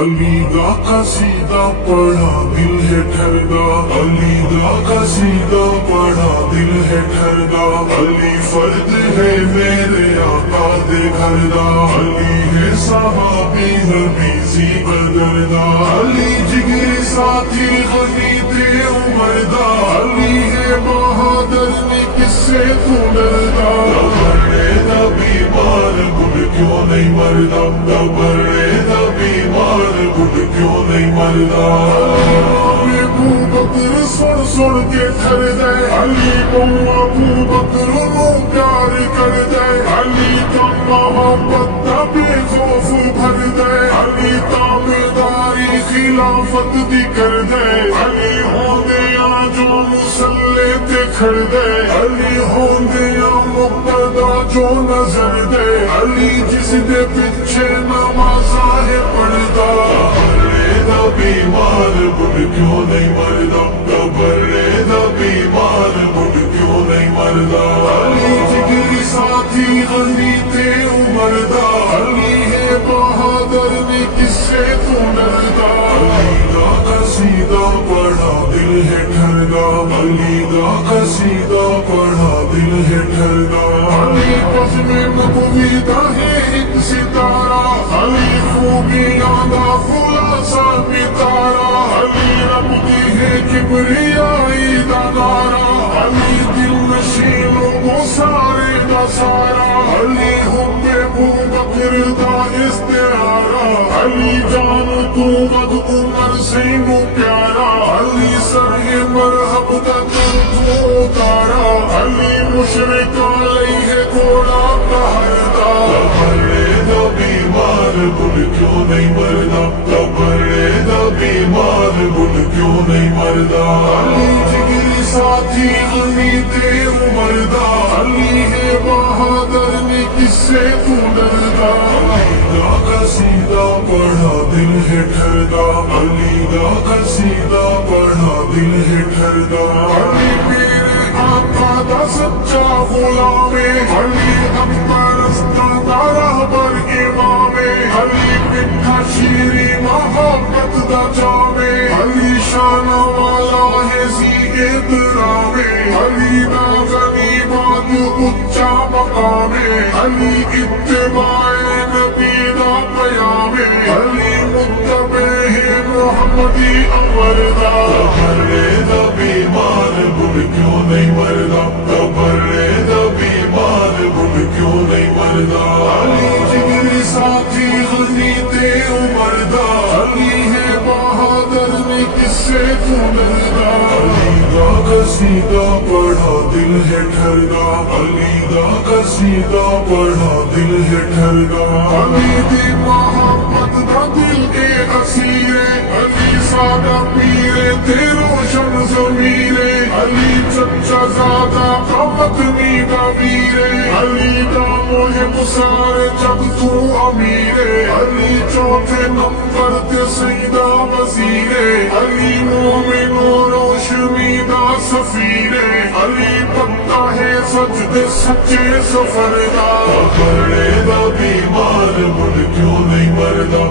علی دا قصیدہ پڑھا دل ہے ٹھردا، علی دا قصیدہ پڑھا دل ہے ٹھردا، علی فرد ہے میرے آقا دے گھر دا، علی ہے صحابی نبی سی بدر دا، علی جگری ساتھی غنی تے عمر دا، علی ہے بہادر نے کس سے تو ڈردا، مرے دا بیمار گھٹ کیوں نہیں مردا، مرے دا بیمار گھٹ کیوں نہیں مردا، علی ابو بکر سن سن کے ٹھر دے، علی ابو بکر نو پیار کر دے، علی کا محبت دا بے خوف بھر دے، علی تابعداری خلافت دی کر دے، علی ہوندیاں جو مسلح تے کھڑ دے، علی ہوندیاں مقتدا جو نظر دے، علی جس دے پیچھے نمازاں ہے پڑھدا، مرے دا بیمار گھٹ کیوں نہیں مردا، مرے دا بیمار گھٹ کیوں نہیں مردا، علی جگری ساتھی غنی تے عمر دا، علی ہے بہادر نے کس سے تو ڈردا، علی دا قصیدہ پڑھا دل ہے ٹھردا، علی دا قصیدہ پڑھا دل ہے ٹھردا، علی بزم نبوی دا ہے ایک ستارہ، علی خوبیاں دا خلاصہ ستارہ، علی رب دی ہے کبریائی دا نعرہ، علی دل نشینوں کو سارے دا سارا، علی حب ابو بکر دا استعارہ، علی جان تو ود عمر سینو پیارا، علی سر مرحب دا تو اتارا، علی مشرق علیہ گھوڑا پہردا، مرے دا بیمار گھٹ کیوں نہیں مردا، مرے دا بیمار گھٹ کیوں نہیں مردا، علی جگری ساتھی غنی تے عمر دا، علی ہے بہادر نے کس سے تو ڈردا، علی دا قصیدہ پڑھا دل ہے ٹھردا، علی دا قصیدہ پڑھا دل ہے ٹھردا، علی میرے آقا دا سچا غلام، علی حق پرستاں دا رہبر امام، علی میٹھا شیریں محبت دا جام، علی شان والا ہے ذی احترام، علی دا غنی بات اونچا مقام، علی اتباع نبی دا پیام، علی متبع ہے محمدی امر دا، مرے دا بیمار گھٹ کیوں نہیں مردا، مرے دا بیمار گھٹ کیوں نہیں مردا، علی جگری ساتھی غنی تے عمر دا، علی ہے بہادر نے کس سے تو ڈردا، علی دا قصیدہ پڑھا دل ہے ٹھردا، علی دا قصیدہ پڑھا دل ہے ٹھردا، علی دی محبت دا دل کے اسیر، علی سادہ پیر تے روشن ضمیر، علی چچا زادہ کا وطنی دا ویر، علی دا محب سارے جگ تو امیر، علی چوتھے نمبر تے سیدہ وزیر، علی مومن و روشنی دا سفیر، علی پتہ ہے سجدے سچے سفر دا، مرے دا بیمار گھٹ کیوں نہیں مردا،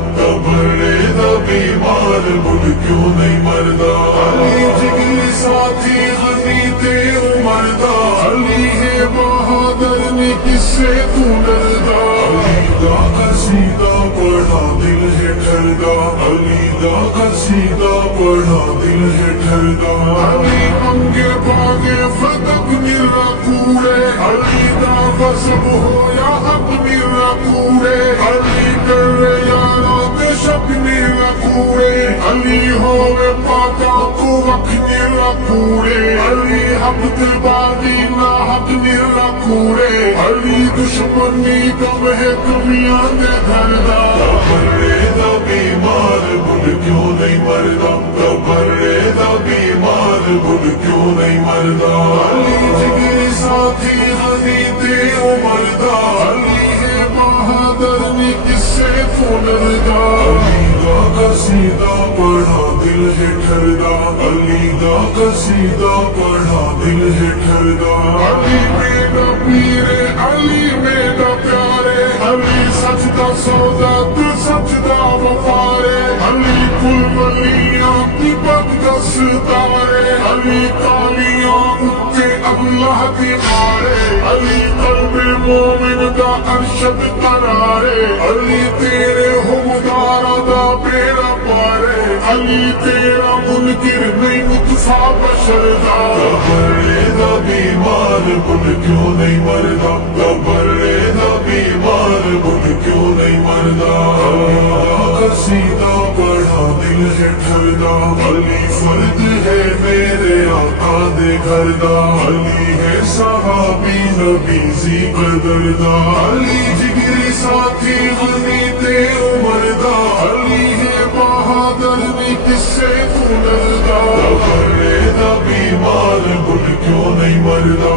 مرے دا بیمار گھٹ کیوں نہیں مردا، علی جگری ساتھی غنی تے عمر دا، علی ہے بہادر نے کس سے تو ڈردا، علی دا قصیدہ پڑھا دل ہے ٹھردا، علی دا قصیدہ پڑھا دل ہے ٹھردا، علی منگے باغے فتق میرا کوڑے، علی دا غصب ہو یا حق میرا کوڑے، علی کر یارا بے شک میرا کوڑے، علی ہوئے پاکا کو وقت میرا کوڑے، علی حق دلبادی نا حق میرا کوڑے، علی دشمنی کم ہے کمیاں دے دھردا، مرے دا بیمار گھٹ کیوں نہیں مردا، مرے دا بیمار گھٹ کیوں نہیں مردا، علی جگری ساتھی غنی تے عمر دا، علی ہے بہادر نے کس سے تو ڈردا، علی دا قصیدہ پڑھا دل ہے ٹھردا، علی دا قصیدہ پڑھا دل ہے ٹھردا، علی میرا پیر علی میرا پیارے، علی سچ دا سودا تو سچ دا وفارے، مومن دا ارشد قرارے علی تیرے حکمدارا دا بیڑا پارے علی تیرا منکر نہیں متفا بشر دا قبرے دا بیمار بن کیوں نہیں مردا قبرے دا بیمار بن کیوں نہیں مردا قصیدہ پڑھا دل ہے ٹھردا علی فرد ہے میرے آقا دے گھر دا علی ہے صحابی نبی زی قدر دا علی جگری ساتھی غنی تے عمر دا علی ہے بہادر بھی کس سے تو ڈردا قبرے دا بیمار بن کیوں نہیں مردا